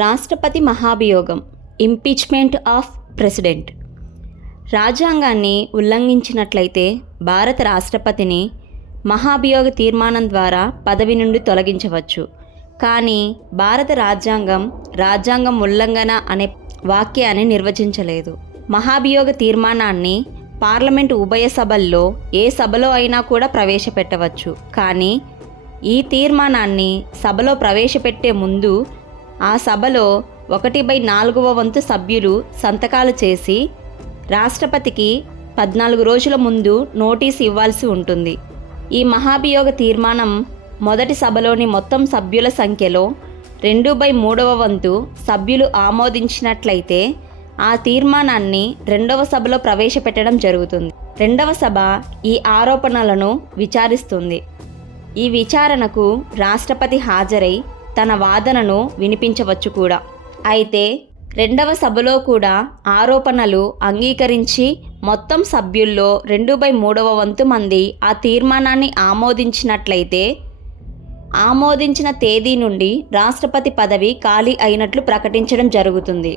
రాష్ట్రపతి మహాభియోగం, impeachment of president. రాజ్యాంగాన్ని ఉల్లంఘించినట్లయితే భారత రాష్ట్రపతిని మహాభియోగ తీర్మానం ద్వారా పదవి నుండి తొలగించవచ్చు. కానీ భారత రాజ్యాంగం ఉల్లంఘన అనే వాక్యాన్ని నిర్వచించలేదు. మహాభియోగ తీర్మానాన్ని పార్లమెంటు ఉభయ సభల్లో ఏ సభలో అయినా కూడా ప్రవేశపెట్టవచ్చు. కానీ ఈ తీర్మానాన్ని సభలో ప్రవేశపెట్టే ముందు ఆ సభలో 1/4 సభ్యులు సంతకాలు చేసి రాష్ట్రపతికి 14 రోజుల ముందు నోటీసు ఇవ్వాల్సి ఉంటుంది. ఈ మహాభియోగ తీర్మానం మొదటి సభలోని మొత్తం సభ్యుల సంఖ్యలో 2/3 సభ్యులు ఆమోదించినట్లయితే ఆ తీర్మానాన్ని రెండవ సభలో ప్రవేశపెట్టడం జరుగుతుంది. రెండవ సభ ఈ ఆరోపణలను విచారిస్తుంది. ఈ విచారణకు రాష్ట్రపతి హాజరై తన వాదనను వినిపించవచ్చు కూడా. అయితే రెండవ సభలో కూడా ఆరోపణలు అంగీకరించి మొత్తం సభ్యుల్లో 2/3 మంది ఆ తీర్మానాన్ని ఆమోదించినట్లయితే ఆమోదించిన తేదీ నుండి రాష్ట్రపతి పదవి ఖాళీ అయినట్లు ప్రకటించడం జరుగుతుంది.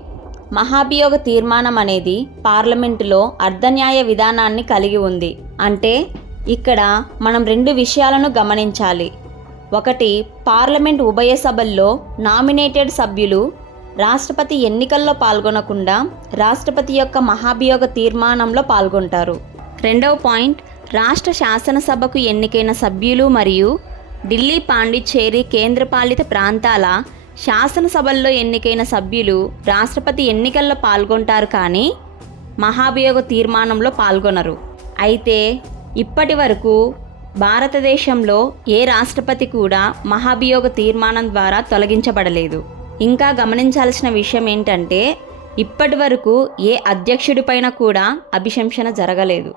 మహాభియోగ తీర్మానం అనేది పార్లమెంటులో అర్ధన్యాయ విధానాన్ని కలిగి ఉంది. అంటే ఇక్కడ మనం 2 విషయాలను గమనించాలి. ఒకటి, పార్లమెంట్ ఉభయ సభల్లో నామినేటెడ్ సభ్యులు రాష్ట్రపతి ఎన్నికల్లో పాల్గొనకుండా రాష్ట్రపతి యొక్క మహాభియోగ తీర్మానంలో పాల్గొంటారు. రెండవ పాయింట్, రాష్ట్ర శాసనసభకు ఎన్నికైన సభ్యులు మరియు ఢిల్లీ, పాండిచ్చేరి కేంద్రపాలిత ప్రాంతాల శాసనసభల్లో ఎన్నికైన సభ్యులు రాష్ట్రపతి ఎన్నికల్లో పాల్గొంటారు కానీ మహాభియోగ తీర్మానంలో పాల్గొనరు. అయితే ఇప్పటి వరకు భారతదేశంలో ఏ రాష్ట్రపతి కూడా మహాభియోగ తీర్మానం ద్వారా తొలగించబడలేదు. ఇంకా గమనించాల్సిన విషయం ఏంటంటే ఇప్పటి వరకు ఏ అధ్యక్షుడిపైన కూడా అభిశంసన జరగలేదు.